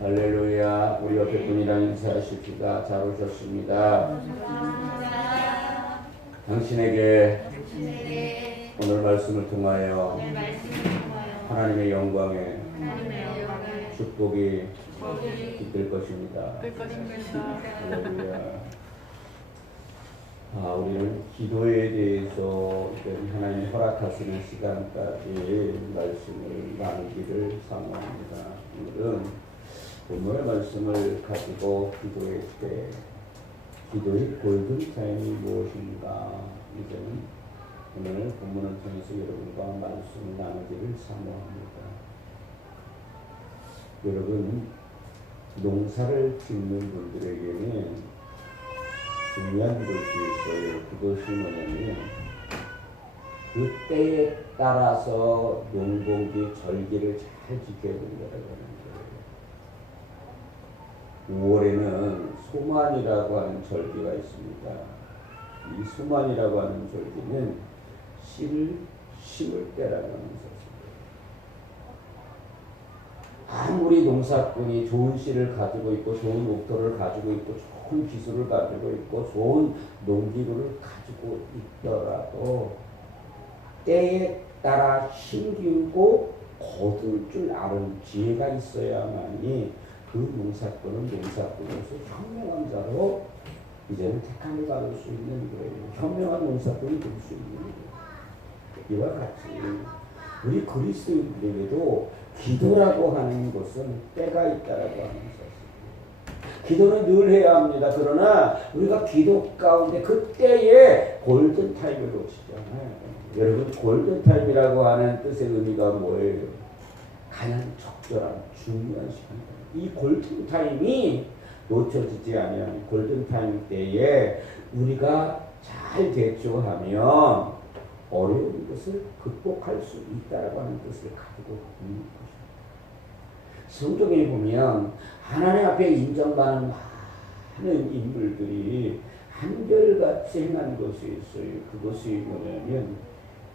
할렐루야. 우리 옆에 분이랑 인사하십시다. 잘 오셨습니다. 당신에게 오늘 말씀을 통하여 하나님의 영광에 축복이 깃들 것입니다. 할렐루야. 우리는 기도에 대해서 하나님이 허락하시는 시간까지 말씀을 나누기를 사모합니다. 오늘은 본문의 말씀을 가지고 기도의 때, 기도의 골든타임이 무엇인가, 이제는 오늘 본문을 통해서 여러분과 말씀을 나누기를 사모합니다. 여러분, 농사를 짓는 분들에게는 중요한 것이 있어요. 그것이 뭐냐면 그 때에 따라서 농복이 절기를 잘 지켜야 된다고 하는 거예요. 5월에는 소만이라고 하는 절기가 있습니다. 이 소만이라고 하는 절기는 씨를 심을 때라고 하는 것입니다. 아무리 농사꾼이 좋은 씨를 가지고 있고 좋은 옥토를 가지고 있고 좋은 기술을 가지고 있고 좋은 농기구를 가지고 있더라도 때에 따라 힘기우고 거둘 줄 아는 지혜가 있어야만이 그 농사꾼은 농사꾼으로서 현명한 자로 이제는 택함을 받을 수 있는 거예요. 현명한 농사꾼이 될 수 있는 거예요. 이와 같이 우리 그리스도인들에게도 기도라고 하는 것은 때가 있다라고 하는 것입니다. 기도는 늘 해야 합니다. 그러나 우리가 기도 가운데 그때에 골든타임을 놓치잖아요. 여러분, 골든타임이라고 하는 뜻의 의미가 뭐예요? 가장 적절한 중요한 시간입니다. 이 골든타임이 놓쳐지지 않으면 골든타임 때에 우리가 잘 대처하면 어려운 것을 극복할 수 있다라고 하는 뜻을 가지고 있는 것입니다. 성경에 보면 하나님 앞에 인정받는 많은 인물들이 한결같이 행한 것이 있어요. 그것이 뭐냐면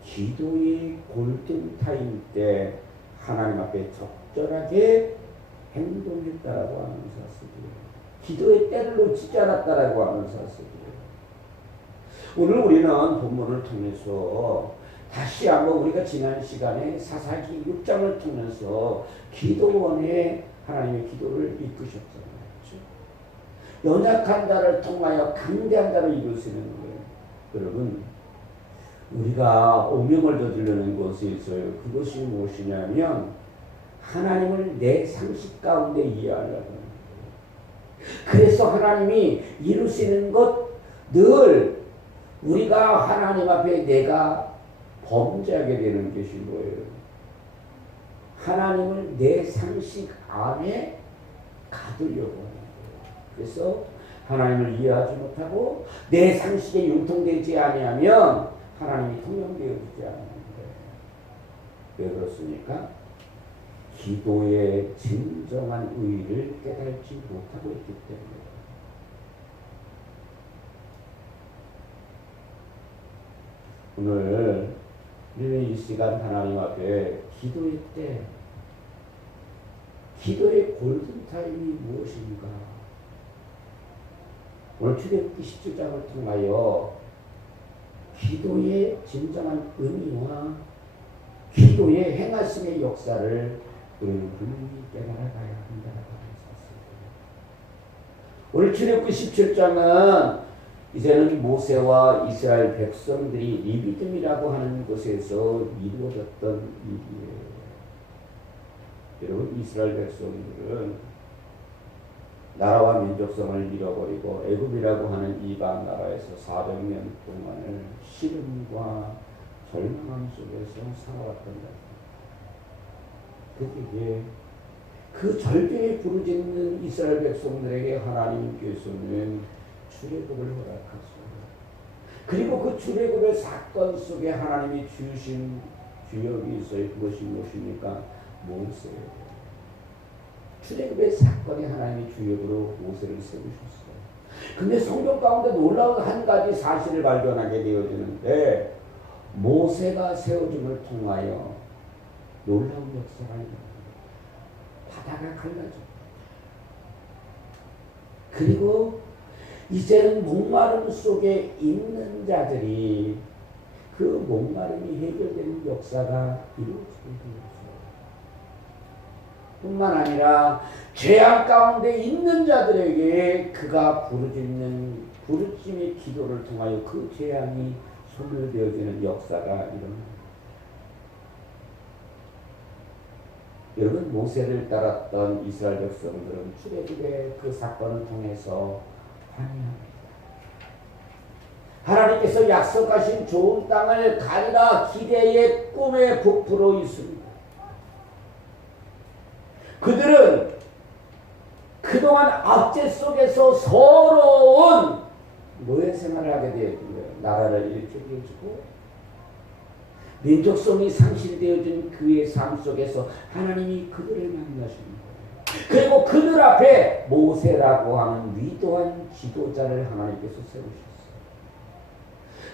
기도의 골든타임 때 하나님 앞에 적절하게 행동했다라고 하는 사실이에요. 기도의 때를 놓치지 않았다라고 하는 사실이에요. 오늘 우리는 본문을 통해서 다시 한번 우리가 지난 시간에 사사기 6장을 통해서 기도원에 하나님의 기도를 이끄셨잖아요. 그렇죠? 연약한 자를 통하여 강대한 자를 이루시는 거예요. 여러분, 우리가 오명을 저지르는 것이 있어요. 그것이 무엇이냐면 하나님을 내 상식 가운데 이해하려고 하는 거예요. 그래서 하나님이 이루시는 것 늘 우리가 하나님 앞에 내가 범죄하게 되는 것이 뭐예요? 하나님을 내 상식 안에 가두려고 하는 거예요. 그래서 하나님을 이해하지 못하고 내 상식에 융통되지 아니하면 하나님이 통용되어지지 않는 거예요. 왜 그렇습니까? 기도의 진정한 의의를 깨달지 못하고 있기 때문에. 오늘 우리는 이 시간 하나님 앞에 기도의 때, 기도의 골든타임이 무엇인가? 오늘 출애굽기 17장을 통하여 기도의 진정한 의미와 기도의 행하심의 역사를 우리는 분명히 깨달아가야 한다고 하는 사실입니다. 오늘 출애굽기 17장은 이제는 모세와 이스라엘 백성들이 리비딤이라고 하는 곳에서 이루어졌던 일이에요. 여러분, 이스라엘 백성들은 나라와 민족성을 잃어버리고 애굽이라고 하는 이방 나라에서 400년 동안을 시름과 절망함 속에서 살아왔던 것. 그게 그 절벽에 부르짖는 이스라엘 백성들에게 하나님께서는 출애굽을 허락하셨습니다. 그리고 그 출애굽의 사건 속에 하나님이 주신 주역이 있어요. 그것이 무엇입니까? 모세예요. 출애굽의 사건에 하나님이 주역으로 모세를 세우셨어요. 근데 성경 가운데 놀라운 한 가지 사실을 발견하게 되어지는데 모세가 세워짐을 통하여 놀라운 역사가 일어납니다. 바다가 갈라져 그리고 이제는 목마름 속에 있는 자들이 그 목마름이 해결되는 역사가 이루어지게 되었어요. 뿐만 아니라 죄악 가운데 있는 자들에게 그가 부르짖음의 기도를 통하여 그 재앙이 소멸되어지는 역사가 일어납니다. 여러분, 모세를 따랐던 이스라엘 백성들은 출애굽의 그 사건을 통해서 환희합니다. 하나님께서 약속하신 좋은 땅을 가리라 기대의 꿈에 부풀어 있습니다. 그들은 그동안 압제 속에서 서러운 노예 생활을 하게 되었고요. 나라를 잃게 되어지고 민족성이 상실되어진 그의 삶 속에서 하나님이 그들을 만나신 거예요. 그리고 그들 앞에 모세라고 하는 위대한 지도자를 하나님께서 세우셨어요.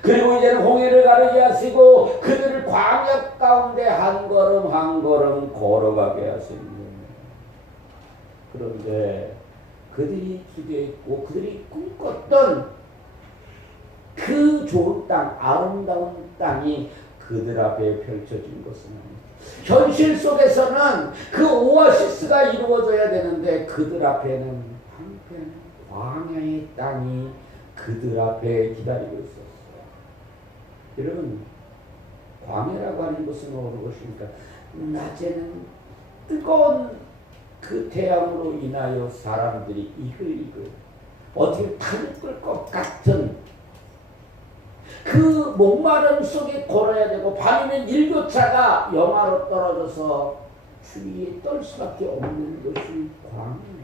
그리고 이제는 홍해를 가르게 하시고 그들을 광야 가운데 한 걸음 한 걸음 걸어가게 하십니다. 그런데 그들이 기대했고 그들이 꿈꿨던 그 좋은 땅, 아름다운 땅이 그들 앞에 펼쳐진 것은 아닙니다. 현실 속에서는 그 오아시스가 이루어져야 되는데 그들 앞에는 한편 광야의 땅이 그들 앞에 기다리고 있었어요. 여러분, 광야라고 하는 것은 무엇입니까? 낮에는 뜨거운 그 태양으로 인하여 사람들이 이글이글 어떻게 타죽을 것 같은 그 목마름 속에 걸어야 되고 밤이면 일교차가 영하로 떨어져서 추위에 떨 수밖에 없는 것이 광야예요.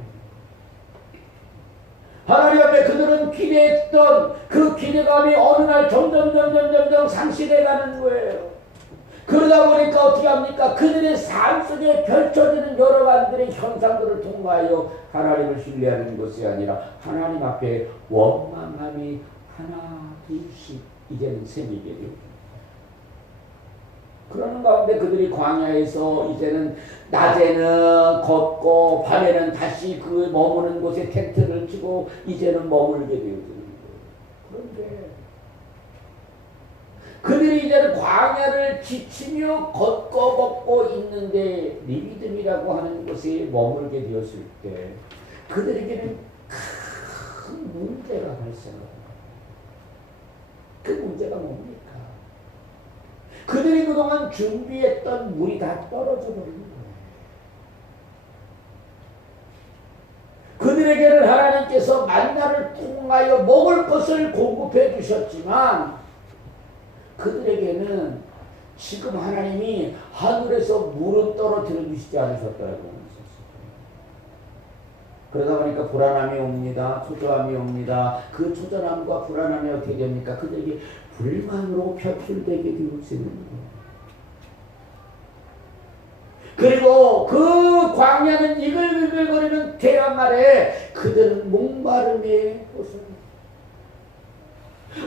하나님 앞에 그들은 기대했던 그 기대감이 어느 날 점점 상실해가는 거예요. 그러다 보니까 어떻게 합니까? 그들의 삶 속에 펼쳐지는 여러 가지들의 현상들을 통하여 하나님을 신뢰하는 것이 아니라 하나님 앞에 원망함이 하나 둘씩 이제는 생기게 됩니다. 그러는 가운데 그들이 광야에서 이제는 낮에는 걷고 밤에는 다시 그 머무는 곳에 텐트를 치고 이제는 머물게 되어지는 거예요. 그런데 그들이 이제는 광야를 지치며 걷고 걷고 있는데 리비딤이라고 하는 곳에 머물게 되었을 때 그들에게는 큰 문제가 발생합니다. 그 문제가 뭡니까? 그들이 그동안 준비했던 물이 다 떨어져 버린 거예요. 그들에게는 하나님께서 만나를 통하여 먹을 것을 공급해 주셨지만 그들에게는 지금 하나님이 하늘에서 물은 떨어뜨려 주시지 않으셨다고 하셨어요. 그러다 보니까 불안함이 옵니다. 초조함이 옵니다. 그 초조함과 불안함이 어떻게 됩니까? 그들에게 불만으로 표출되게 되어지는 거예요. 그리고 그 광야는 이글이글거리는 태양 아래 그들은 목마름에 벗어납니다.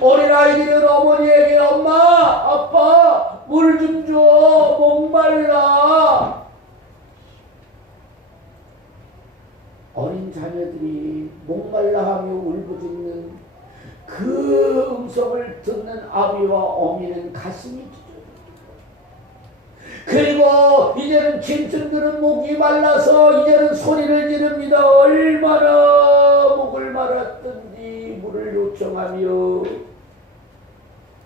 어린아이들은 어머니에게 엄마, 아빠 물 좀 줘, 목말라. 어린 자녀들이 목말라하며 울부짖는 그 음성을 듣는 아비와 어미는 가슴이 찢어집니다. 그리고 이제는 짐승들은 목이 말라서 이제는 소리를 지릅니다. 얼마나 목을 말았든지 물을 요청하며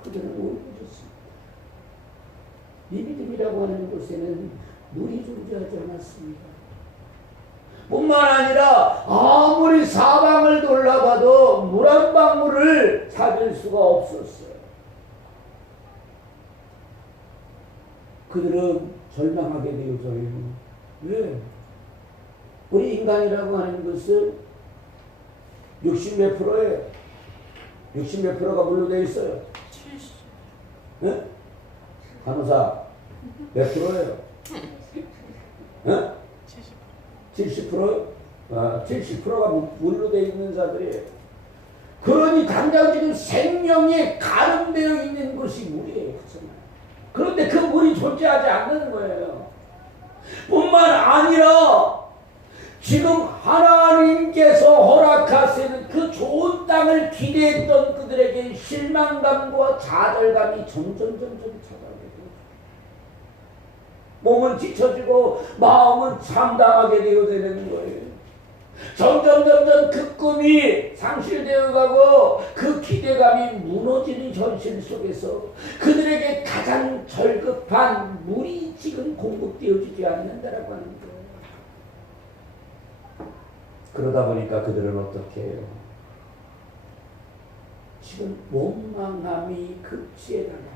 그들은 울부짖습니다. 리비딤이라고 하는 곳에는 물이 존재하지 않았습니다. 뿐만 아니라 아무리 사방을 돌아봐도 물 한 방울을 찾을 수가 없었어요. 그들은 절망하게 되어져요. 왜? 우리 인간이라고 하는 것은 60 몇 프로예요. 60 몇 프로가 물로 되어 있어요. 70. 네? 간호사 몇 프로예요? 네? 70%? 70%가 물로 되어 있는 자들이에요. 그러니 당장 지금 생명에 가름되어 있는 것이 물이에요. 그런데 그 물이 존재하지 않는 거예요. 뿐만 아니라 지금 하나님께서 허락하시는 그 좋은 땅을 기대했던 그들에게 실망감과 좌절감이 점점 찾아오게 되죠. 몸은 지쳐지고 마음은 참담하게 되어지는 거예요. 점점 그 꿈이 상실되어 가고 그 기대감이 무너지는 현실 속에서 그들에게 가장 절급한 물이 지금 공급되어지지 않는다라고 하는 거예요. 그러다 보니까 그들은 어떻게 해요? 지금 원망함이 극치에 달합니다.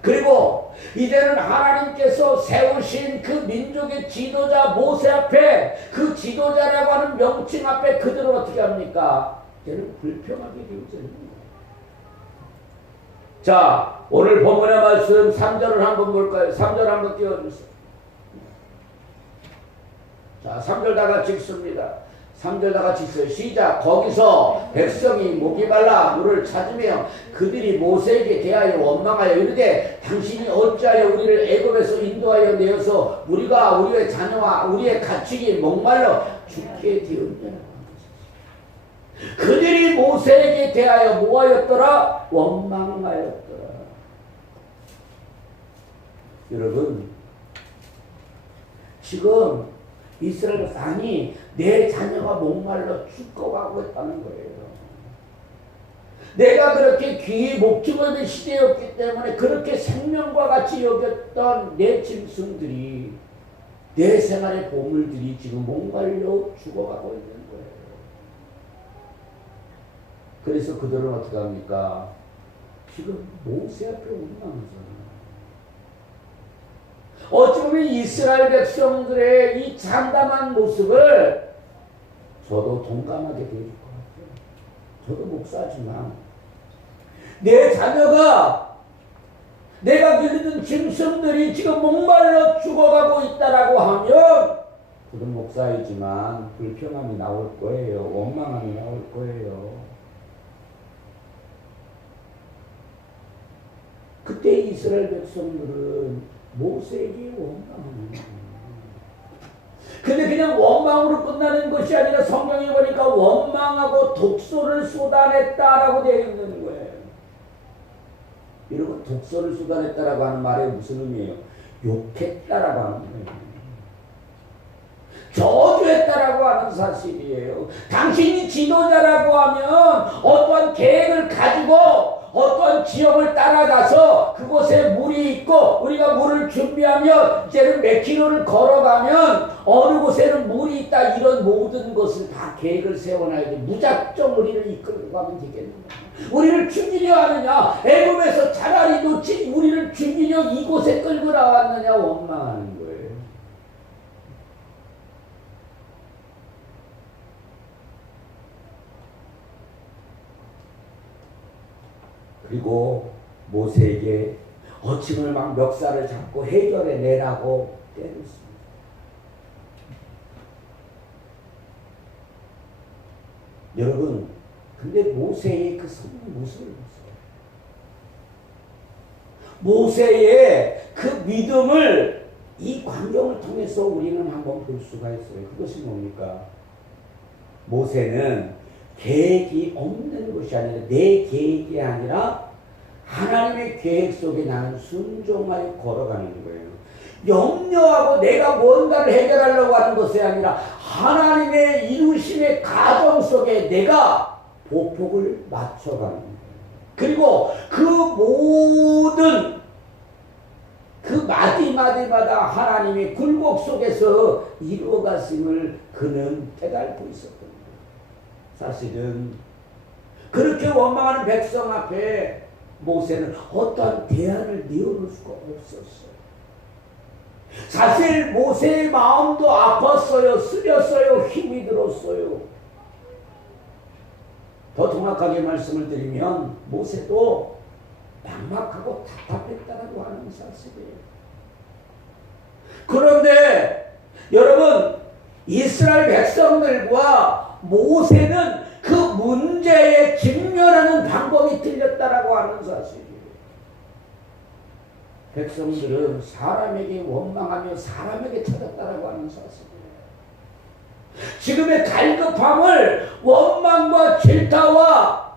그리고 이제는 하나님께서 세우신 그 민족의 지도자 모세 앞에 그 지도자라고 하는 명칭 앞에 그들은 어떻게 합니까? 이제는 불평하게 되어지는 거예요. 자, 오늘 본문의 말씀 3절을 한번 볼까요? 3절 한번 띄워주세요. 자, 3절 다 같이 읽습니다. 3절 다 같이 있어요. 시작. 거기서 백성이 목이 말라 물을 찾으며 그들이 모세에게 대하여 원망하여 이르되 당신이 어찌하여 우리를 애굽에서 인도하여 내어서 우리가 우리의 자녀와 우리의 가축이 목말라 죽게 되었냐고. 그들이 모세에게 대하여 뭐하였더라? 원망하였더라. 여러분, 지금 이스라엘 땅이 내 자녀가 목말라 죽어가고 있다는 거예요. 내가 그렇게 귀히 목축어된 시대였기 때문에 그렇게 생명과 같이 여겼던 내 짐승들이, 내 생활의 보물들이 지금 목말라 죽어가고 있는 거예요. 그래서 그들은 어떻게 합니까? 지금 모세 앞에 원망하잖아요. 어찌 보면 이스라엘 백성들의 이 참담한 모습을 저도 동감하게 될 것 같아요. 저도 목사지만 내 자녀가, 내가 기르던 짐승들이 지금 목말라 죽어가고 있다라고 하면 저도 목사이지만 불평함이 나올 거예요. 원망함이 나올 거예요. 그때 이스라엘 백성들은 모세에게 원망하는 거예요. 근데 그냥 원망으로 끝나는 것이 아니라 성경에 보니까 원망하고 독소를 쏟아냈다라고 되어 있는 거예요. 여러분, 독소를 쏟아냈다라고 하는 말에 무슨 의미예요? 욕했다라고 하는 거예요. 저주했다라고 하는 사실이에요. 당신이 지도자라고 하면 어떠한 계획을 가지고 어떠한 지역을 따라가서 그곳에 물이 있고 우리가 물을 준비하면 이제는 몇 킬로를 걸어가면 어느 곳에는 물이 있다, 이런 모든 것을 다 계획을 세워놔야 돼. 무작정 우리를 이끌고 가면 되겠는가? 우리를 죽이려 하느냐? 애굽에서 차라리 놓친 우리를 죽이려 이곳에 끌고 나왔느냐? 원망하는 거예요. 그리고 모세에게 어칭을 막 멱살을 잡고 해결해 내라고 때렸습니다. 여러분, 근데 모세의 그 선한 모습을 보세요. 모세의 그 믿음을 이 광경을 통해서 우리는 한번 볼 수가 있어요. 그것이 뭡니까? 모세는 계획이 없는 것이 아니라, 내 계획이 아니라 하나님의 계획 속에 나는 순종하여 걸어가는 거예요. 염려하고 내가 뭔가를 해결하려고 하는 것이 아니라 하나님의 이루심의 가정 속에 내가 보폭을 맞춰가는 거예요. 그리고 그 모든 그 마디마디마다 하나님의 굴곡 속에서 이루어갔음을 그는 깨닫고 있었던 거예요. 사실은 그렇게 원망하는 백성 앞에 모세는 어떠한 대안을 내어놓을 수가 없었어요. 사실 모세의 마음도 아팠어요. 쓰렸어요. 힘이 들었어요. 더 정확하게 말씀을 드리면 모세도 막막하고 답답했다고 하는 사실이에요. 그런데 여러분, 이스라엘 백성들과 모세는 그 문제에 직면하는 방법이 틀렸다라고 하는 사실이에요. 백성들은 사람에게 원망하며 사람에게 찾았다라고 하는 사실이에요. 답답함을 원망과 질타와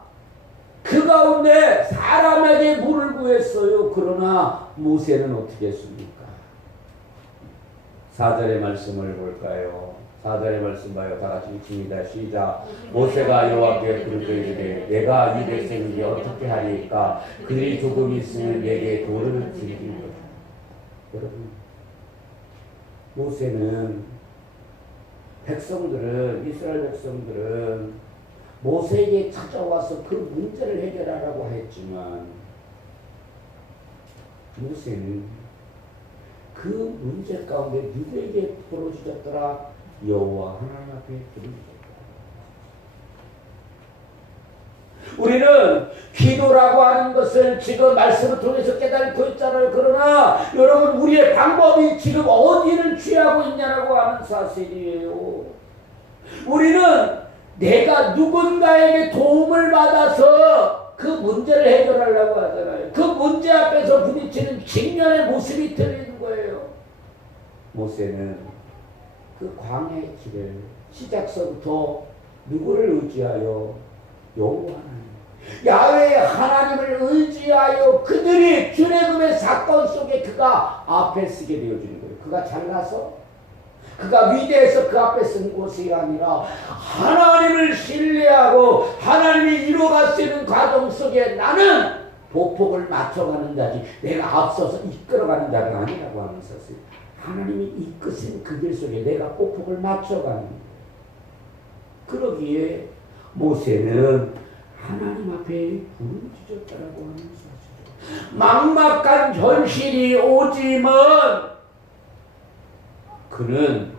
그 가운데 사람에게 물을 구했어요. 그러나 모세는 어떻게 했습니까? 4절의 말씀을 볼까요? 4절의 말씀 봐요. 다 같이 읽습니다. 시작. 모세가 여호와께 부르짖어 이르되 내가 이 백성에게 어떻게 하리까? 그들이 조금 있으면 내게 돌을 드리리로다. 여러분, 모세는 백성들은, 이스라엘 백성들은 모세에게 찾아와서 그 문제를 해결하라고 했지만 모세는 그 문제 가운데 누구에게 부르짖었더라? 여호와 하나님 앞에 부르짖었다. 우리는 기도라고 하는 것을 지금 말씀을 통해서 깨닫고 있잖아요. 그러나 여러분, 우리의 방법이 지금 어디를 취하고 있냐라고 하는 사실이에요. 우리는 내가 누군가에게 도움을 받아서 그 문제를 해결하려고 하잖아요. 그 문제 앞에서 부딪히는 직면의 모습이 틀린 거예요. 모세는 그 광야의 길을 시작서부터 누구를 의지하여? 여호와 하나님, 야훼 하나님을 의지하여 그들이 출애굽의 사건 속에 그가 앞에 서게 되어주는 거예요. 그가 잘나서, 그가 위대해서 그 앞에 쓴 것이 아니라 하나님을 신뢰하고 하나님이 이루어가시는 과정 속에 나는 보폭을 맞춰가는 자지 내가 앞서서 이끌어가는 자가 아니라고 하면서 하나님이 이끄신 그 길 속에 내가 보폭을 맞춰가는 거예요. 그러기에 모세는 하나님 앞에 부르짖었다라고 하는 사실. 막막한 현실이 오지만 그는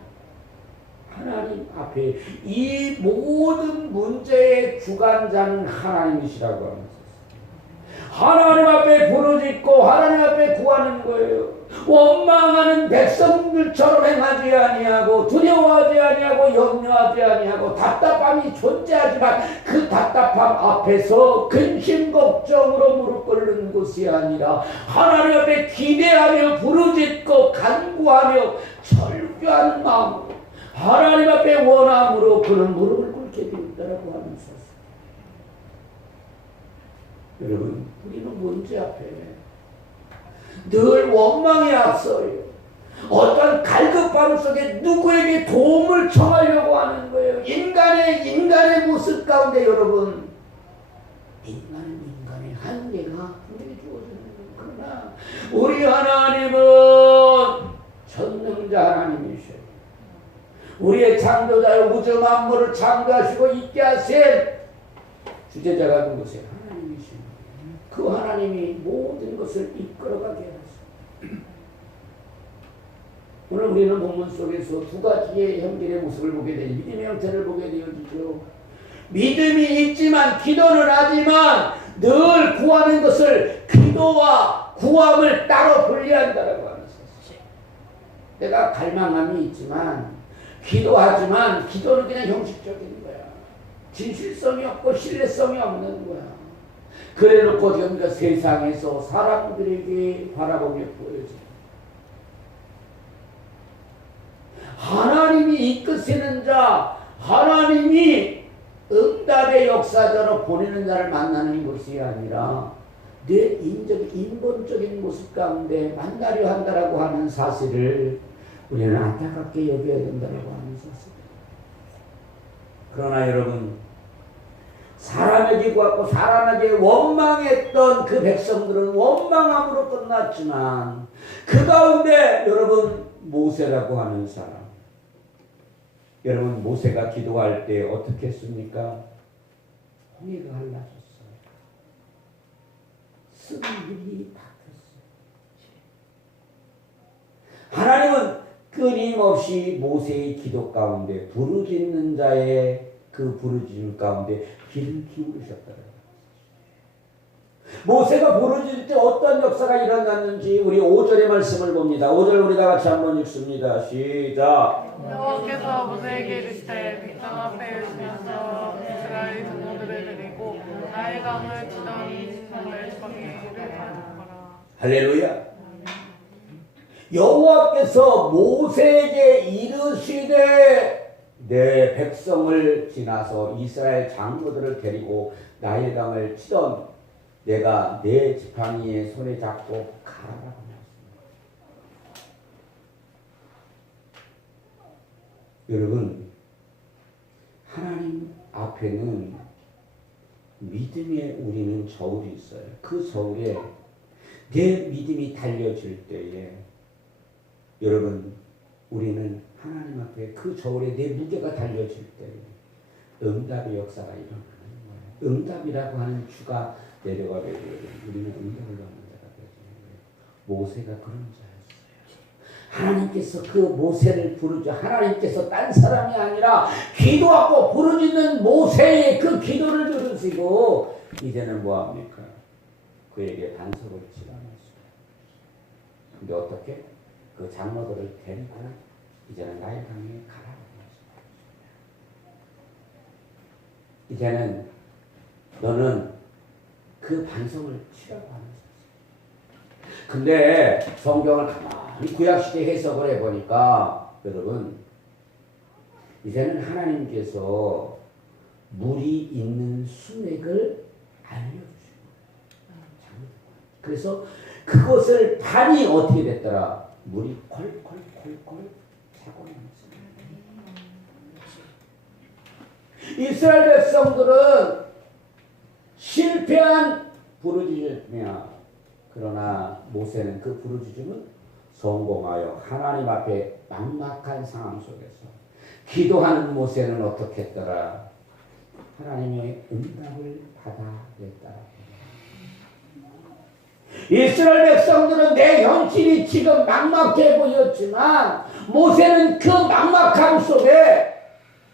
하나님 앞에 이 모든 문제의 주관자는 하나님이시라고 하는 사실. 하나님 앞에 부르짖고 하나님 앞에 구하는 거예요. 원망하는 백성들처럼 행하지 아니하고 두려워하지 아니하고 염려하지 아니하고 답답함이 존재하지만 그 답답함 앞에서 근심 걱정으로 무릎 꿇는 것이 아니라 하나님 앞에 기대하며 부르짖고 간구하며 절규하는 마음으로 하나님 앞에 원함으로 그는 무릎을 꿇게 되었다라고 하는 사실. 여러분, 우리는 문제 앞에 늘 원망이 앞서요. 어떤 갈급함 속에 누구에게 도움을 청하려고 하는 거예요. 인간의 모습 가운데 여러분, 인간의 한계가 우리에게 주어지는 거예요. 그러나 우리 하나님은 전능자 하나님이셔요. 우리의 창조자여 우주 만물을 창조하시고 있게 하신 주제자가 누구세요? 하나님이십니다. 그 하나님이 모든 것을 이끌어가게 하셨습니다. 오늘 우리는 본문 속에서 두 가지의 형질의 모습을 보게 되죠. 믿음의 형태를 보게 되어지죠. 믿음이 있지만 기도는 하지만 늘 구하는 것을 기도와 구함을 따로 분리한다라고 하는 사실. 내가 갈망함이 있지만 기도하지만 기도는 그냥 형식적인 거야. 진실성이 없고 신뢰성이 없는 거야. 그래놓고 지금 그 세상에서 사람들에게 바라보며 보여져. 하나님이 이끄시는 자, 하나님이 응답의 역사자로 보내는 자를 만나는 것이 아니라 내 인본적인 모습 가운데 만나려 한다라고 하는 사실을 우리는 안타깝게 여겨야 된다고 하는 사실. 그러나 여러분, 사람에게 구하고 사람에게 원망했던 그 백성들은 원망함으로 끝났지만 그 가운데 여러분 모세라고 하는 사람, 여러분 모세가 기도할 때 어떻게 했습니까? 홍해가 갈라졌어요. 쓴 물이 바뀌었어요. 하나님은 끊임없이 모세의 기도 가운데 부르짖는 자의 그 부르짖음 가운데 귀를 기울이셨더라고요. 모세가 부르짖을 때 어떤 역사가 일어났는지 우리 5절의 말씀을 봅니다. 5절 우리 다 같이 한번 읽습니다. 시작. 여호와께서 모세에게 이르시되 백성 앞에 서서 이스라엘 동무들을 데리고 나일 강을 지던 이스라엘 광야를 가라. 할렐루야. 여호와께서 모세에게 이르시되 내 백성을 지나서 이스라엘 장로들을 데리고 나일 강을 치던 내가 내 지팡이의 손에 잡고 가라라고 말했습니다. 여러분, 하나님 앞에는 믿음에 우리는 저울이 있어요. 그 저울에 내 믿음이 달려질 때에 여러분, 우리는 하나님 앞에 그 저울에 내 무게가 달려질 때에 응답의 역사가 일어나는 거예요. 응답이라고 하는 주가 내려가 되고 우리는 응답을 받는 자가 되는 거예요. 모세가 그런 자였어요. 하나님께서 그 모세를 부르죠. 하나님께서 딴 사람이 아니라 기도하고 부르짖는 모세의 그 기도를 들으시고 이제는 뭐합니까? 그에게 반석을 치라했어요. 근데 어떻게? 그 장로들을 데리고 이제는 나일 강에 가라고 했습니다. 이제는 너는 그 반석을 치라고 하는 거죠. 근데 성경을 가만히 구약시대 해석을 해보니까 여러분, 이제는 하나님께서 물이 있는 수맥을 알려주시고 그래서 그것을 단이 어떻게 됐더라? 물이 콜콜콜콜 차고 있습니다. 이스라엘 백성들은 실패한 부르짖음이야. 그러나 모세는 그 부르짖음은 성공하여 하나님 앞에 막막한 상황 속에서 기도하는 모세는 어떻게 했더라? 하나님의 응답을 받아냈더라. 이스라엘 백성들은 내 현실이 지금 막막해 보였지만 모세는 그 막막함 속에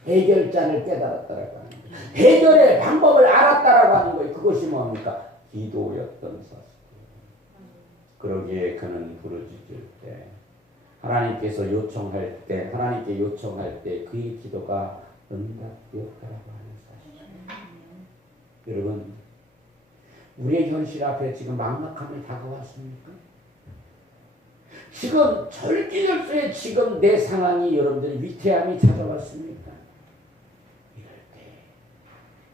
해결자를 깨달았다라고 하는 거예요. 해결의 방법을 알았다라고 하는 거예요. 그것이 뭡니까? 기도였던 사실. 그러기에 그는 부르짖을 때 하나님께서 요청할 때 하나님께 요청할 때 그의 기도가 응답되었다라고 하는 사실. 여러분, 우리의 현실 앞에 지금 막막함이 다가왔습니까? 지금 절기절소에 지금 내 상황이 여러분들의 위태함이 찾아왔습니까? 이럴 때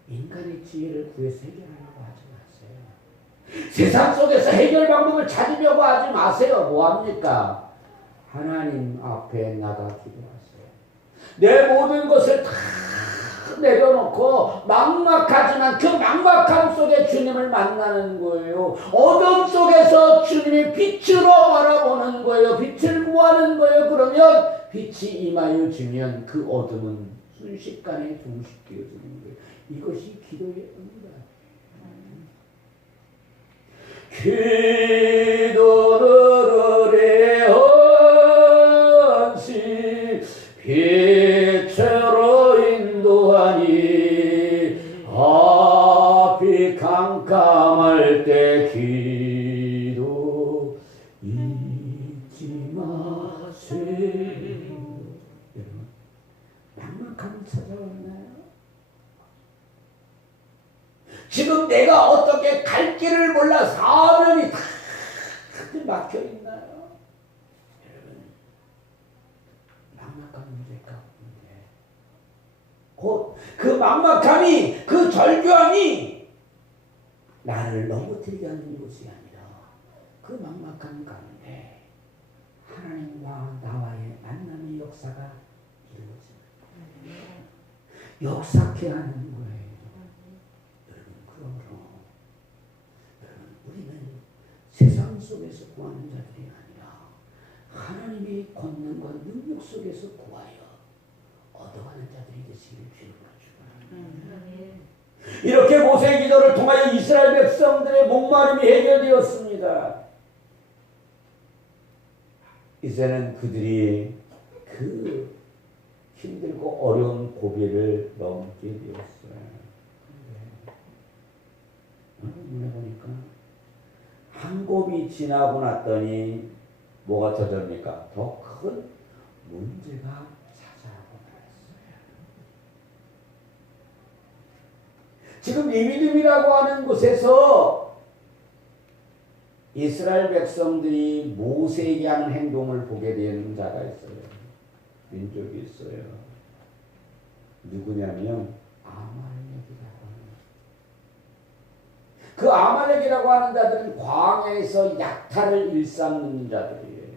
인간의 지혜를 구해서 해결하려고 하지 마세요. 세상 속에서 해결 방법을 찾으려고 하지 마세요. 뭐합니까? 하나님 앞에 나가 기도하세요. 내 모든 것을 다 내려놓고 막막하지만 그 막막함 속에 주님을 만나는 거예요. 어둠 속에서 주님이 빛으로 바라보는 거예요. 빛을 구하는 거예요. 그러면 빛이 임하여 지면 그 어둠은 순식간에 종식되어지는 거예요. 이것이 기도의 의미다. 기도를 한시 빛으로 인도하니 앞이 캄캄할 때 기도 잊지 마세요. 여러분, 막막함이 찾아왔나요? 지금 내가 어떻게 갈 길을 몰라 사면이 다 막혀 있나요? 여러분, 막막한 문제가 없는데 곧 그 막막함이 그 절규함이 나를 넘어뜨리게 하는 것이 아니라 그 막막함 가운데 하나님과 나와의 만남의 역사가 이루어집니다. 역사케 하는 거예요. 우리는 세상 속에서 구하는 자들이 아니라 하나님의 권능과 능력 속에서 구하여 얻어가는 자들이 되시기를 주님으로 축원합니다. 이렇게 모세의 기도를 통하여 이스라엘 백성들의 목마름이 해결되었습니다. 이제는 그들이 그 힘들고 어려운 고비를 넘게 되었어요. 오늘 보니까 한 곱이 지나고 났더니 뭐가 터집니까? 더 큰 문제가 찾아오고 말았어요. 지금 리비딤이라고 하는 곳에서 이스라엘 백성들이 모세에게 하는 행동을 보게 되는 자가 있어요. 민족이 있어요. 누구냐면 아말렉이라고 하는. 그 아말렉이라고 하는 자들은 광야에서 약탈을 일삼는 자들이에요.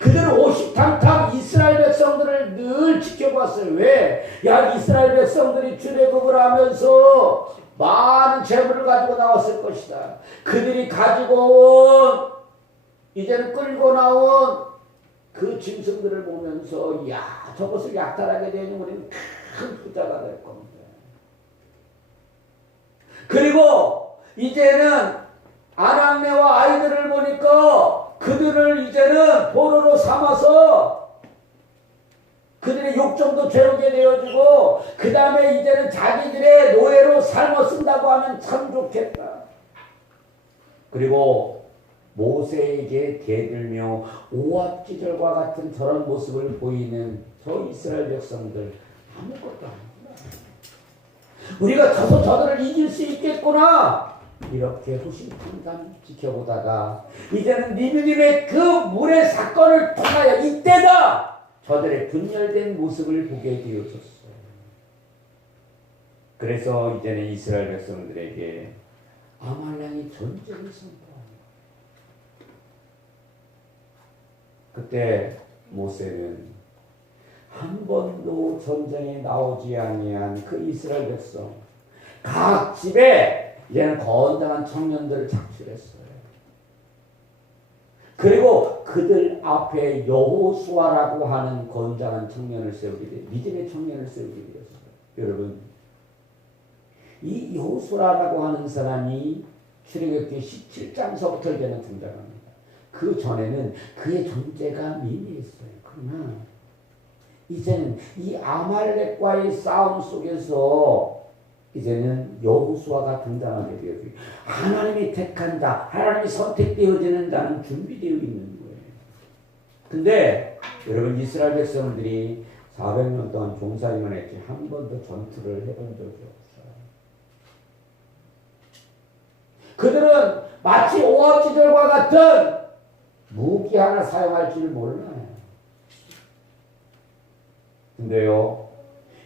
그들은 오십탕탕 이스라엘 백성들을 늘 지켜봤어요. 왜? 야, 이스라엘 백성들이 출애굽을 하면서 많은 재물을 가지고 나왔을 것이다. 그들이 가지고 온, 이제는 끌고 나온 그 짐승들을 보면서 야, 저것을 약탈하게 되면 우리는 큰 부자가 될 겁니다. 그리고 이제는 아낙네와 아이들을 보니까 그들을 이제는 포로로 삼아서 그들의 욕정도 채우게 되어주고 그 다음에 이제는 자기들의 노예로 삶아 쓴다고 하면 참 좋겠다. 그리고 모세에게 대들며 오합지졸과 같은 저런 모습을 보이는 저 이스라엘 백성들 아무것도 아닙니다. 우리가 저들을 이길 수 있겠구나 이렇게 호심탐탐 지켜보다가 이제는 니느님의 그 물의 사건을 통하여 이때다 저들의 분열된 모습을 보게 되어졌어요. 그래서 이제는 이스라엘 백성들에게 아말렉이 전쟁을 선포합니다. 그때 모세는 한 번도 전쟁에 나오지 아니한 그 이스라엘 백성 각 집에 이제는 건장한 청년들을 착출했어요. 그리고 그들 앞에 여호수아라고 하는 건장한 청년을 세우게 돼 믿음의 청년을 세우게 되었어요. 여러분, 이 여호수아라고 하는 사람이 출애굽기 17장서부터 이제는 등장합니다. 그 전에는 그의 존재가 미미했어요. 그러나 이제는 이 아말렉과의 싸움 속에서 이제는 여호수아가 등장하게 되었어요. 하나님이 택한 자, 하나님이 선택되어지는 자는 준비되어 있는 거예요. 근데 여러분 이스라엘 백성들이 400년 동안 종살이만 했지 한 번도 전투를 해본 적이 없어요. 그들은 마치 오합지졸과 같은 무기 하나 사용할 줄 몰라요. 근데요,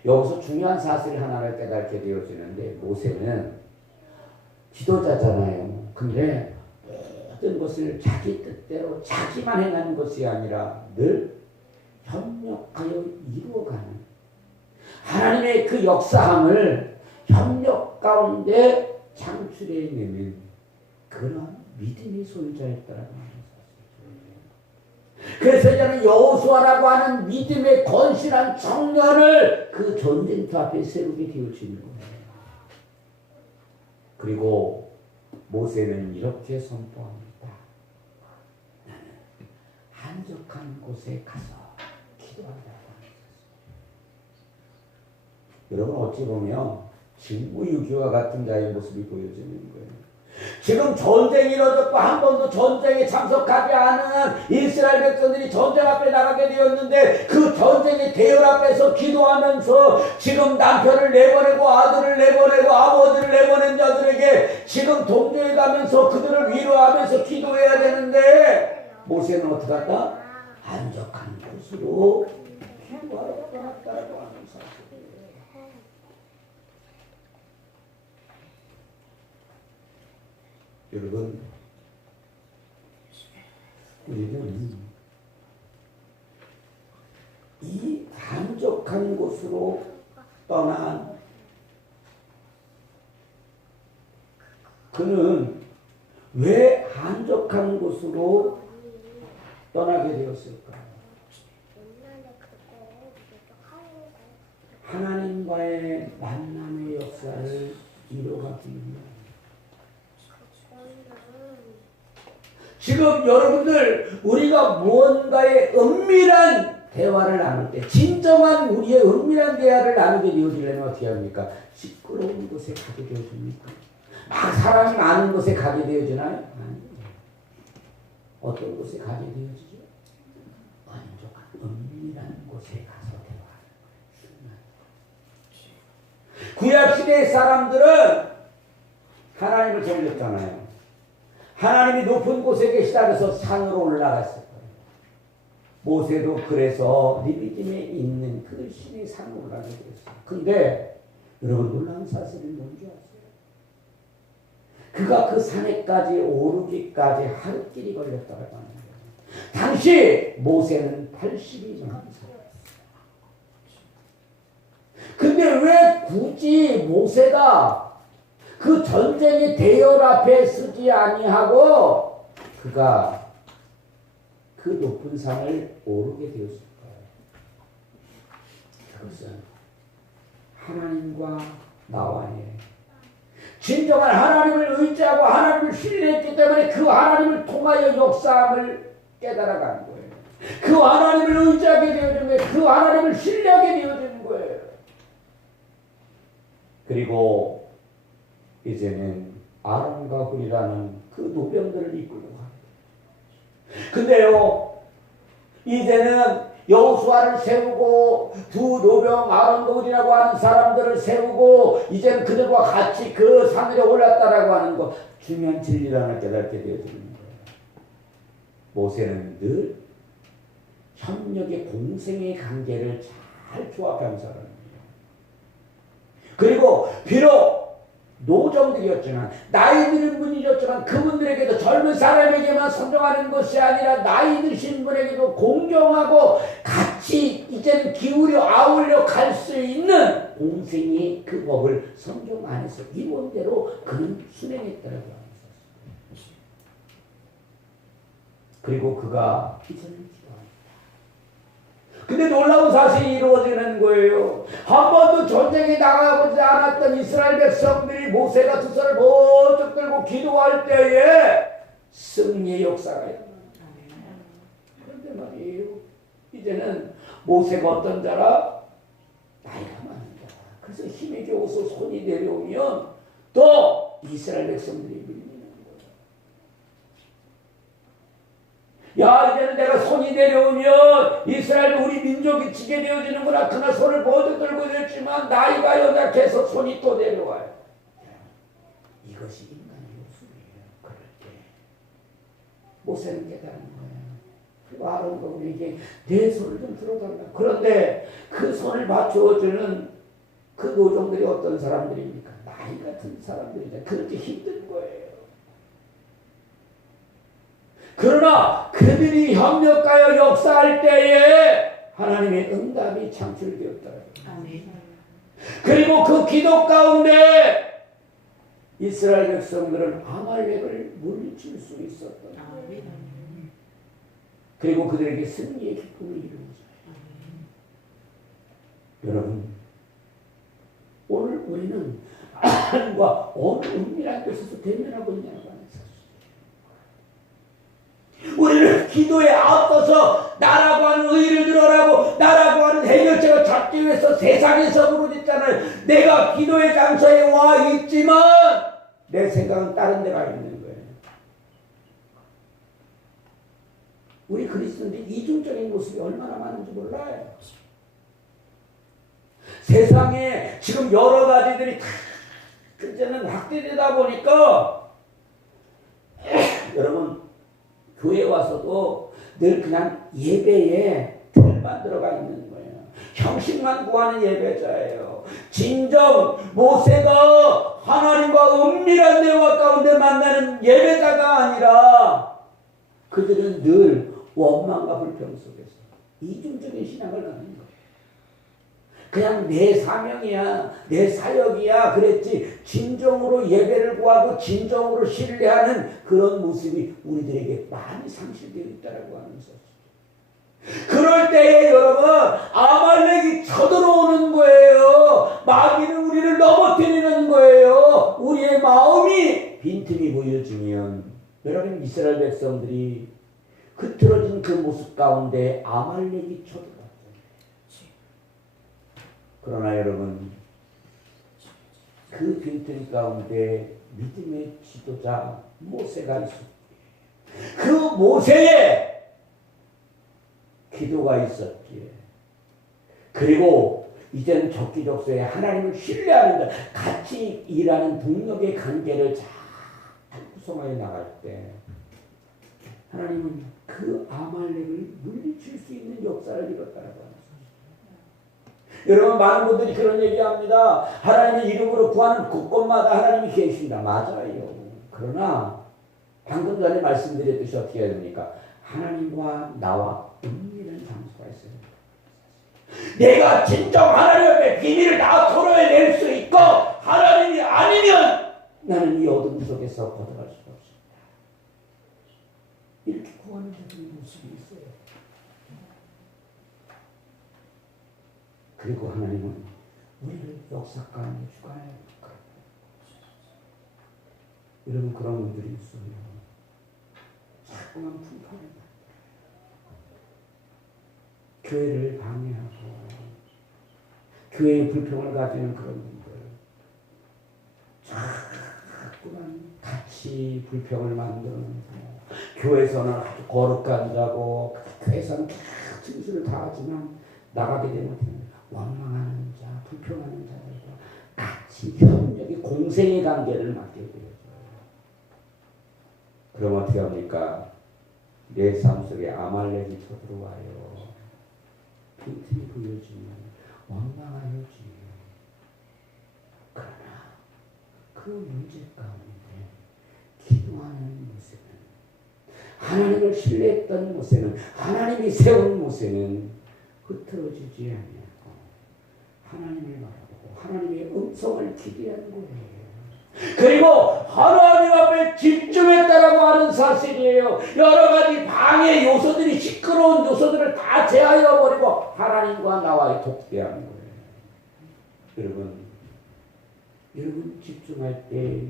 여기서 중요한 사실 하나를 깨닫게 되어지는데 모세는 지도자잖아요. 근데 모든 것을 자기 뜻대로 자기만 행하는 것이 아니라 늘 협력하여 이루어가는 하나님의 그 역사함을 협력 가운데 창출해내는 그런 믿음의 소유자였다라고 합니다. 그래서 이제는 여호수아라고 하는 믿음의 건실한 청년을 그 전쟁터 앞에 세우게 되어지는 거예요. 그리고 모세는 이렇게 선포합니다. 나는 한적한 곳에 가서 기도한다고 합니다. 여러분 어찌 보면 직무유기와 같은 자의 모습이 보여지는 거예요. 지금 전쟁이 일어졌고 한 번도 전쟁에 참석하지 않은 이스라엘 백성들이 전쟁 앞에 나가게 되었는데 그 전쟁의 대열 앞에서 기도하면서 지금 남편을 내보내고 아들을 내보내고 아버지를 내보낸 자들에게 지금 동료해 가면서 그들을 위로하면서 기도해야 되는데 모세는 어떻게 했다? 한적한 곳으로 기도하러 떠났다고 하는 사실이에요. 여러분, 우리는 이 한적한 곳으로 떠난 그는 왜 한적한 곳으로 떠나게 되었을까요? 하나님과의 만남의 역사를 이뤄가기 위해. 지금 여러분들 우리가 무언가의 은밀한 대화를 나눌 때 진정한 우리의 은밀한 대화를 나누게 되어지려면 어떻게 합니까? 시끄러운 곳에 가게 되어집니까? 막 사람이 많은 곳에 가게 되어지나요? 아니요. 어떤 곳에 가게 되어지죠? 완전한 은밀한 곳에 가서 대화하는 거예요. 구약시대의 사람들은 하나님을 섬겼잖아요. 하나님이 높은 곳에 계시다 그래서 산으로 올라갔을 거예요. 모세도 그래서 리비딤에 있는 그 신의 모세들이 산에 올라가게 됐어요. 근데 여러분 놀라운 사실이 뭔지 아세요? 그가 그 산에까지 오르기까지 하루길이 걸렸다고 하는 거예요. 당시 모세는 80이 넘었어요. 근데 왜 굳이 모세가 그 전쟁의 대열 앞에 서지 아니하고 그가 그 높은 산을 오르게 되었을까요? 그것은 하나님과 나와의 진정한 하나님을 의지하고 하나님을 신뢰했기 때문에 그 하나님을 통하여 역사함을 깨달아가는 거예요. 그 하나님을 의지하게 되어진 거예요. 그 하나님을 신뢰하게 되어진 거예요. 그리고 이제는 아론과 훌이라는 그 노병들을 이끌고 갑니다. 근데요, 이제는 여호수아를 세우고 두 노병 아론과 훌이라고 하는 사람들을 세우고 이제는 그들과 같이 그 산에 올랐다라고 하는 것, 중요한 진리를 하나 깨닫게 되어지는 거예요. 모세는 늘 협력의 공생의 관계를 잘 조합한 사람이에요. 그리고 비록 노정들이었지만 나이 드는 분이었지만 그분들에게도 젊은 사람에게만 선정하는 것이 아니라 나이 드신 분에게도 공경하고 같이 이제는 기울여 아울러 갈 수 있는 공생의 그 법을 성경 안에서 이론대로 그는 순행했다고 합니다. 그리고 그가 이제는 기도합니다. 근데 놀라운 사실이 이루어지는 거예요. 한 번도 전쟁에 나가보지 않았던 이스라엘 백성들이 모세가 두 손을 번쩍 들고 기도할 때에 승리의 역사가 일어납니다. 그런데 말이에요, 이제는 모세가 어떤 자라? 나이가 많은 자라. 그래서 힘이 겨워서 손이 내려오면 또 이스라엘 백성들이 밀리는 거예요. 야, 이제는 내가 손이 내려오면 이스라엘 우리 민족이 지게 되어지는구나. 그나 손을 번쩍 들고 있지만 나이가 연약해서 손이 또 내려와요. 이것이 인간의 모습이에요. 그럴 때 모세는 깨달은 거예요. 그리고 아론과 우리에게 내 손을 좀 들어달라. 그런데 그 손을 맞춰주는 그 노종들이 어떤 사람들입니까? 나이 같은 사람들이죠. 그렇게 힘든 거예요. 그러나 그들이 협력하여 역사할 때에 하나님의 응답이 창출되었다. 그리고 그 기도 가운데 이스라엘 백성들은 아말렉을 물리칠 수 있었던 거예요. 그리고 그들에게 승리의 기쁨을 이루어져요. 여러분, 오늘 우리는 하나님과 어느 은밀한 곳에서 대면하고 있냐고 하는 사실. 우리는 기도에 앞서서 나라고 하는 의를 들어라고 나라고 하는 해결책을 찾기 위해서 세상에서 부르짖잖아요. 내가 기도의 장소에 와 있지만 내 생각은 다른 데 가 있는 거예요. 우리 그리스도인들이 이중적인 모습이 얼마나 많은지 몰라요. 세상에 지금 여러 가지들이 다 이제는 확대되다 보니까 여러분 교회 와서도 늘 그냥 예배에 틀만 들어가 있는 거예요. 형식만 구하는 예배자예요. 진정 모세가 하나님과 은밀한 대화 가운데 만나는 예배자가 아니라 그들은 늘 원망과 불평 속에서 이중적인 신앙을 갖는 거예요. 그냥 내 사명이야, 내 사역이야 그랬지 진정으로 예배를 구하고 진정으로 신뢰하는 그런 모습이 우리들에게 많이 상실되어 있다고 하는 사실. 그럴 때에 여러분 아말렉이 쳐들어오는 거예요. 마귀는 우리를 넘어뜨리는 거예요. 우리의 마음이 빈틈이 보여지면 여러분 이스라엘 백성들이 흐트러진 그 모습 가운데 아말렉이 쳐들어왔죠. 그러나 여러분 그 빈틈 가운데 믿음의 지도자 모세가 있었기에 그 모세의 기도가 있었기에 그리고 이제는 적기적소에 하나님을 신뢰하는 자 같이 일하는 동력의 관계를 잘 구성하여 나갈 때 하나님은 그 아말렉을 물리칠 수 있는 역사를 이뤘다라고 합니다. 여러분 많은 분들이 그런 얘기합니다. 하나님의 이름으로 구하는 곳곳마다 하나님이 계신다. 맞아요. 그러나 방금 전에 말씀드렸듯이 어떻게 해야 됩니까? 하나님과 나와 은밀한 장소가 있어요. 내가 진정 하나님 앞에 비밀을 다 토로해낼 수 있고 하나님이 아니면 나는 이 어둠 속에서 걷어갈 수가 없습니다. 이렇게 구하는 자들의 모습이 있어요. 그리고 하나님은 우리를 역사 가운데 주관해요. 여러분 그런 분들이 있어요. 자꾸만 불편을 만들어요. 교회를 방해하고 교회의 불평을 가지는 그런 분들 자꾸만 같이 불평을 만들어내고 교회에서는 아주 거룩한 자고 교회에서는 진술을 다 하지만 나가게 되면 원망하는 자, 불평하는 자들과 같이 협력의 공생의 관계를 맡게 돼요. 그럼 어떻게 합니까? 내 삶 속에 아말렉이 쳐들어와요. 빈틈이 보여지면 원망하여지. 그러나 그 문제 가운데 기도하는 모세는 하나님을 신뢰했던 모세는 하나님이 세운 모세는 흐트러지지 아니하고 하나님을 바라보고 하나님의 음성을 기대하는 거예요. 그리고 하나님 앞에 집중했다라고 하는 사실이에요. 여러 가지 방해 요소들이 시끄러운 요소들을 다 제하여 버리고 하나님과 나와의 독대하는 거예요. 여러분 집중할 때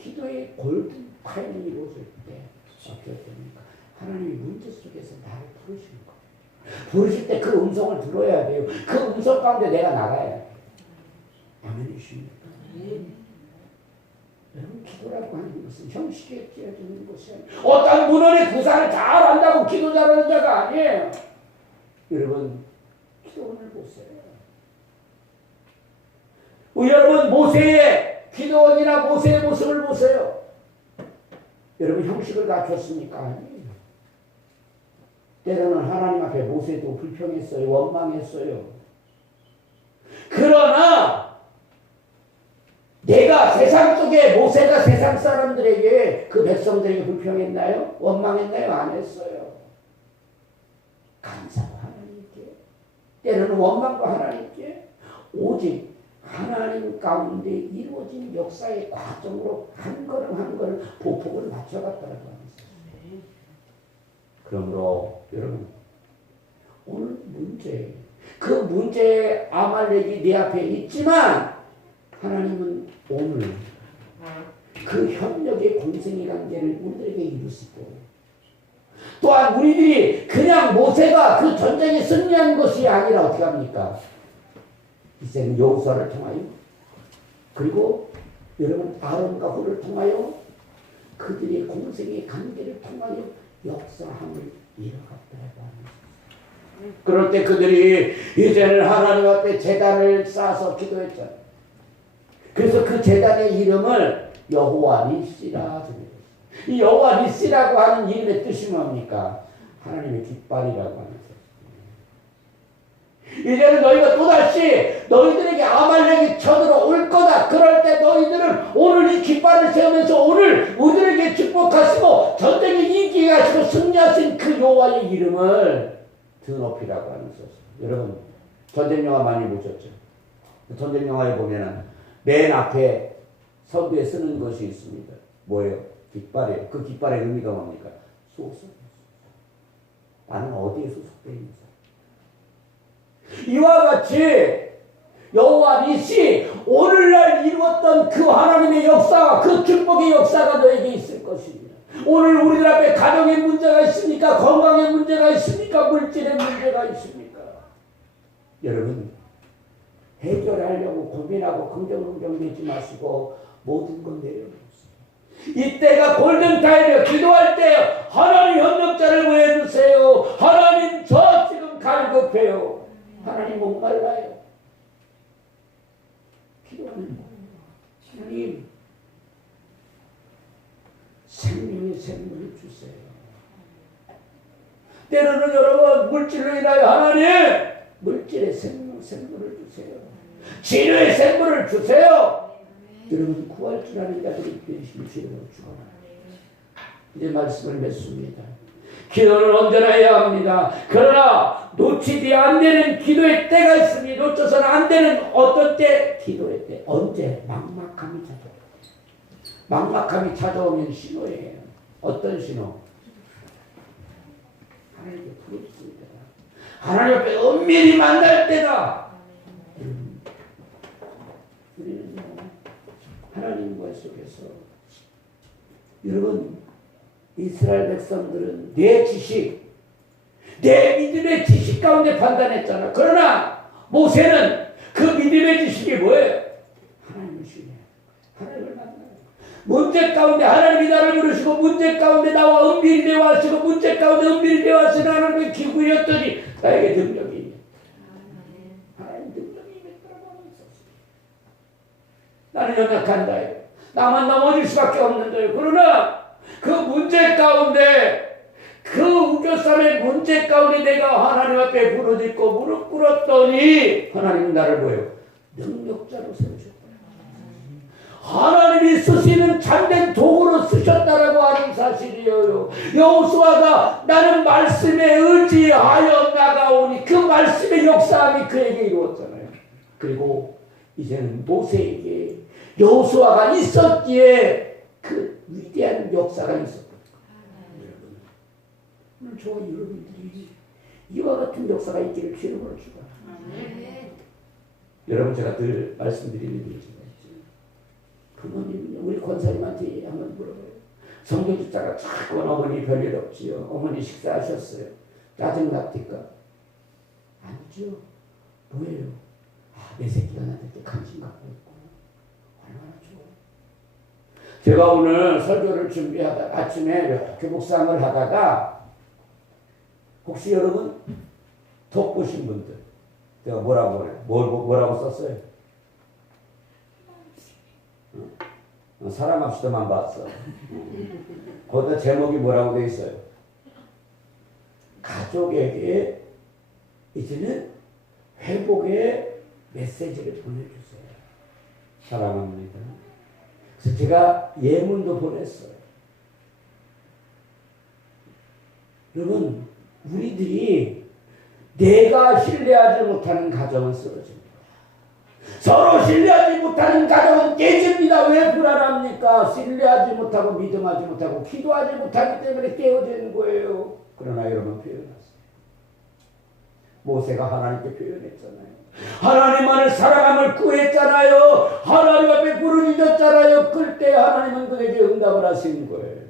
기도의 골든 타임이 이루어질 때 어떻게 됩니까? 하나님이 문제 속에서 나를 부르시는 거예요. 부르실 때 그 음성을 들어야 돼요. 그 음성 가운데 내가 나가야 돼요. 아멘이십니까? 여러분 기도라고 하는 것은 형식에 찌어지는 것이 아니에요. 어떤 문헌의 구사를 잘 안다고 기도 잘하는 자가 아니에요. 여러분 기도원을 보세요. 여러분 모세의 기도원이나 모세의 모습을 보세요. 여러분 형식을 갖췄습니까? 아니에요. 때로는 하나님 앞에 모세도 불평했어요. 원망했어요. 그러나 내가 세상 속에 모세가 세상 사람들에게 그 백성들에게 불평했나요? 원망했나요? 안 했어요. 감사도 하나님께 때로는 원망도 하나님께 오직 하나님 가운데 이루어진 역사의 과정으로 한 걸음 한 걸음 보폭을 맞춰갔다고 하는 것입니다. 그러므로 여러분 오늘 문제 그 문제의 아말렉이 내 앞에 있지만 하나님은 오늘 그 협력의 공생의 관계를 우리들에게 이루시고 또한 우리들이 그냥 모세가 그 전쟁에 승리한 것이 아니라 어떻게 합니까? 이제는 여호수아를 통하여 그리고 여러분 아론과 홀을 통하여 그들의 공생의 관계를 통하여 역사함을 이뤄갔다고 합니다. 그럴 때 그들이 이제는 하나님 앞에 제단을 쌓아서 기도했잖아요. 그래서 그 제단의 이름을 여호와 니시라 정했어요. 이 여호와 니시라고 하는 이름의 뜻이 뭡니까? 하나님의 깃발이라고 하는 뜻입니다. 이제는 너희가 또다시 너희들에게 아말렉이 쳐들어올 거다. 그럴 때 너희들은 오늘 이 깃발을 세우면서 오늘 우리들에게 축복하시고 전쟁에 이기게 하시고 승리하신 그 여호와의 이름을 드높이라고 하는 뜻입니다. 여러분 전쟁 영화 많이 보셨죠? 전쟁 영화에 보면은 맨 앞에 선두에 쓰는 것이 있습니다. 뭐예요? 깃발이에요. 그 깃발의 의미가 뭡니까? 소속. 나는 어디에 소속되어 있는지. 이와 같이 여호와 니시 오늘날 이루었던 그 하나님의 역사와 그 축복의 역사가 너에게 있을 것입니다. 오늘 우리들 앞에 가정의 문제가 있습니까? 건강의 문제가 있습니까? 물질의 문제가 있습니까? 여러분 해결하려고 고민하고 긍정되지 마시고 모든 건 내려놓으세요. 이때가 골든타임이에요. 기도할 때 하나님 협력자를 보여주세요. 하나님 저 지금 갈급해요. 하나님 목말라요. 기도하는 거예요. 하나님 생명의 생물을 주세요. 때로는 여러분 물질로 인하여 하나님 물질의 생명 생물을 주세요. 치료의 생물을 주세요. 여러분 구할 줄 아는 자들이 되시는 주님을 주어라. 이제 말씀을 맺습니다. 기도는 언제나 해야 합니다. 그러나 놓치지 안 되는 기도의 때가 있으니 놓쳐서는 안 되는 어떤 때? 기도의 때. 언제? 막막함이 찾아오면. 막막함이 찾아오면 신호예요. 어떤 신호? 하나님께 부르짖습니다. 하나님 앞에 은밀히 만날 때다. 우리는 하나님과 속에서 여러분 이스라엘 백성들은 내 지식, 내 믿음의 지식 가운데 판단했잖아. 그러나 모세는 그 믿음의 지식이 뭐예요? 하나님을 신뢰해요. 하나님을 만나요. 문제 가운데 하나님이 나를 부르시고 문제 가운데 나와 은밀히 대화하시고 문제 가운데 은밀히 대화하시는 하나님의 기구였더니 나에게 능력이 있네. 하나님 능력이 임했더라고 있었어요. 나는 연약한다. 나만 넘어질 수밖에 없는데 그러나 그 문제 가운데 그 우겨쌈의 문제 가운데 내가 하나님 앞에 부르짖고 무릎 꿇었더니 하나님은 나를 뭐예요? 능력자로 세우셨다. 하나님이 쓰시는 참된 도구로 쓰셨다라고 하는 사실이에요. 여호수아가 나는 말씀에 의지하여 나가오니 그 말씀의 역사함이 그에게 이루어졌잖아요. 그리고 이제는 모세에게 여호수아가 있었기에 그 위대한 역사가 있었거든요. 여러분, 오늘 저와 여러분들이 이와 같은 역사가 있기를 주의 이름으로 축원합니다. 여러분 제가 늘 말씀드리는 얘기가 있죠. 부모님 우리 권사님한테 한번 물어봐요. 성경주자가 자꾸 어머니 별일 없지요. 어머니 식사하셨어요. 짜증납니까? 아니죠. 뭐예요? 내 새끼가 나한테 관심 갖고 있고 얼마나 좋아. 제가 오늘 설교를 준비하다 아침에 이렇게 묵상을 하다가 혹시 여러분 덕보신 분들 제가 뭐라고 그래요? 뭐라고 썼어요? 사람 합시다만 봤어. 거기다 제목이 뭐라고 되어 있어요? 가족에게 이제는 회복의 메시지를 보내주세요. 사랑합니다. 그래서 제가 예문도 보냈어요. 여러분, 우리들이 내가 신뢰하지 못하는 가정은 쓰러집니다. 서로 신뢰하지 못하는 가정은 깨집니다. 왜 불안합니까? 신뢰하지 못하고 믿음하지 못하고 기도하지 못하기 때문에 깨어지는 거예요. 그러나 여러분 표현하세요. 모세가 하나님께 표현했잖아요. 하나님만을 사랑함을 구했잖아요. 하나님 앞에 부르짖었잖아요. 그때 하나님은 그에게 응답을 하신 거예요.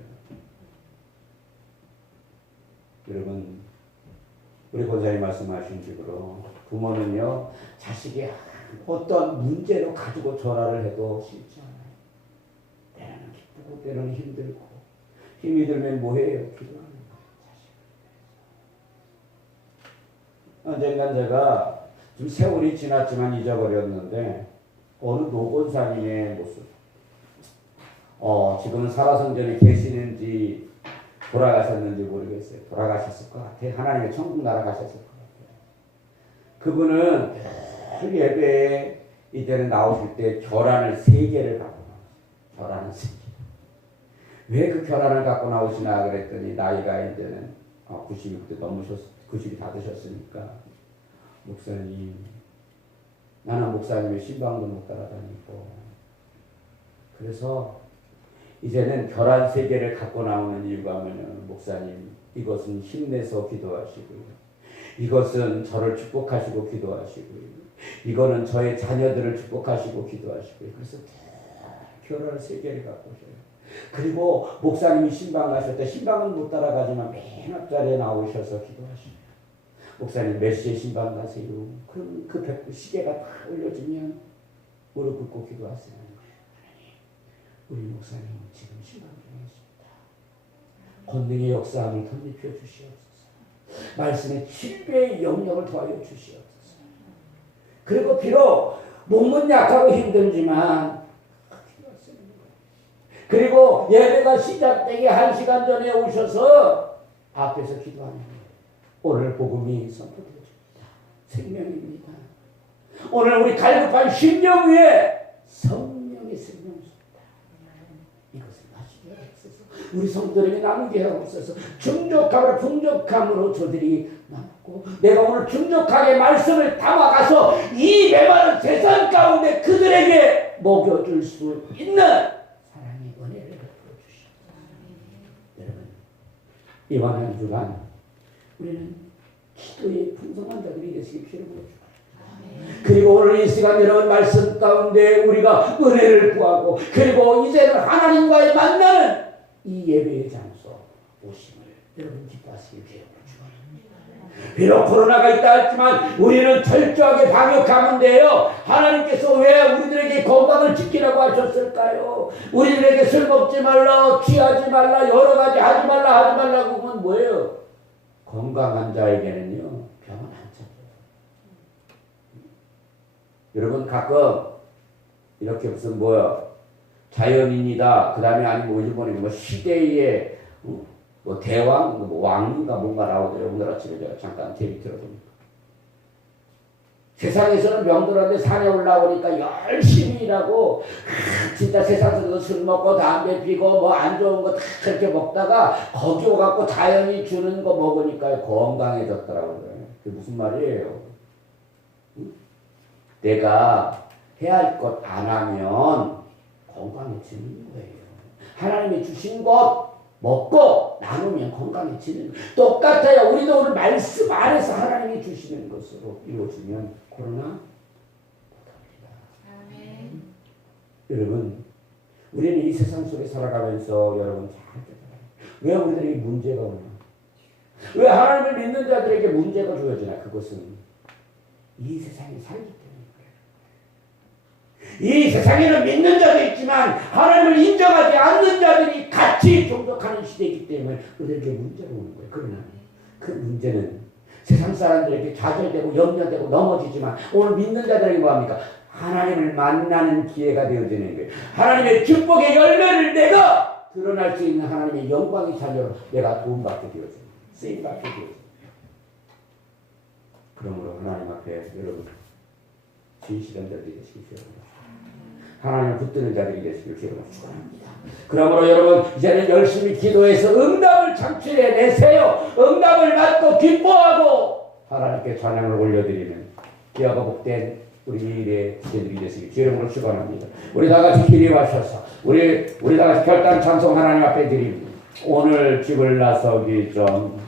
여러분, 우리 권사님 말씀하신 식으로 부모는요 자식이 어떤 문제로 가지고 전화를 해도 싫지 않아요. 때로는 기쁘고 때로는 힘들고 힘이 들면 뭐해요? 기도하는 거예요. 언젠간 제가 좀 세월이 지났지만 잊어버렸는데 어느 노권사님의 모습 지금은 살아성전에 계시는지 돌아가셨는지 모르겠어요. 돌아가셨을 것 같아요. 하나님의 천국 날아가셨을 것 같아요. 그분은 예배에 이때는 나오실 때 결란을 3개를 갖고 나오셨어요. 결란을 3개. 왜 그 결란을 갖고 나오시나 그랬더니 나이가 이제는 90이 넘으셨 90이 다 되셨으니까 목사님 나는 목사님의 신방도 못 따라다니고 그래서 이제는 결란 3개를 갖고 나오는 이유가 뭐냐면 목사님 이것은 힘내서 기도하시고요. 이것은 저를 축복하시고 기도하시고요. 이거는 저의 자녀들을 축복하시고 기도하시고요. 그래서 결혼을 3개를 갖고 오셔요. 그리고 목사님이 신방 가실 때 신방은 못 따라가지만 맨 앞자리에 나오셔서 기도하시고요. 목사님 몇 시에 신방 가세요? 그럼 그 시계가 다 올려지면 무릎 꿇고 기도하세요. 우리 목사님은 지금 신방 중에 있습니다. 권능의 역사함을 덧입혀 주시옵소서. 말씀의 7배의 영역을 더하여 주시옵소서. 그리고 비록 몸은 약하고 힘들지만 그리고 예배가 시작되기 1시간 전에 오셔서 앞에서 기도하는 거예요. 오늘 복음이 선포되어집니다. 생명입니다. 오늘 우리 갈급한 심령 위에 성령의 생명이 있다. 이것을 마시게 하옵소서. 우리 성도들에게 나누게 하옵소서. 충족함으로 풍족함으로 저들이 남고 내가 오늘 충족하게 말씀을 담아가서 이 메마른 세상 가운데 그들에게 먹여줄 수 있는 사랑의 은혜를 베풀어 주시옵소서. 여러분 이번 한 주간 우리는 기도의 풍성한 자들이 되시길 주를 부르주옵소서. 그리고 오늘 이 시간 여러분 말씀 가운데 우리가 은혜를 구하고 그리고 이제는 하나님과의 만나는 이 예배의 장소 오심을 여러분 기뻐하시길 주를 축원합니다. 비록 코로나가 있다 할지만 우리는 철저하게 방역하는데요. 하나님께서 왜 우리들에게 건강을 지키라고 하셨을까요? 우리들에게 술 먹지 말라, 취하지 말라, 여러 가지 하지 말라고 하면 뭐예요? 건강한 자에게는요 병은 안 찾아요. 여러분 가끔 이렇게 무슨 자연인이다 그 다음에 아니면 일본에 뭐 시대의 뭐 대왕 뭐 왕인가 뭔가 나오더라고요. 오늘 아침에 제가 잠깐 TV 틀어보니까 세상에서는 명들한테 산에 올라오니까 열심히 일하고 진짜 세상에서도 술 먹고 담배 피고 뭐 안 좋은 거 다 그렇게 먹다가 거기 오갖고 자연이 주는 거 먹으니까 건강해졌더라고요. 그게 무슨 말이에요? 내가 해야 할 것 안 하면 건강해지는 거예요. 하나님이 주신 것 먹고 나누면 건강해지는 거예요. 똑같아요. 우리도 오늘 말씀 안에서 하나님이 주시는 것으로 이루어지면 코로나 못합니다. 여러분 우리는 이 세상 속에 살아가면서 여러분 잘 깨달아요. 왜 우리들에게 문제가 오나? 왜 하나님을 믿는 자들에게 문제가 주어지나? 그것은 이 세상에 살기 때문에 이 세상에는 믿는 자도 있지만 하나님을 인정하지 않는 자들이 같이 종족하는 시대이기 때문에 그들에게 문제가 오는 거예요. 그러나 그 문제는 세상 사람들에게 좌절되고 염려되고 넘어지지만 오늘 믿는 자들에게 뭐합니까? 하나님을 만나는 기회가 되어지는 거예요. 하나님의 축복의 열매를 내가 드러날 수 있는 하나님의 영광의 자녀로 내가 도움받게 되어집니다. 쓰임받게 되어집니다. 그러므로 하나님 앞에 여러분 진실한 자들이 되시기 바랍니다. 하나님을 붙드는 자들이 되시길 축원합니다. 그러므로 여러분 이제는 열심히 기도해서 응답을 창출해 내세요. 응답을 받고 기뻐하고 하나님께 찬양을 올려드리는 귀하고 복된 우리 일의 지체들이 되시길 주님으로 축원합니다. 우리 다 같이 기도하셔서 우리 다 같이 결단 찬송 하나님 앞에 드립니다. 오늘 집을 나서기 전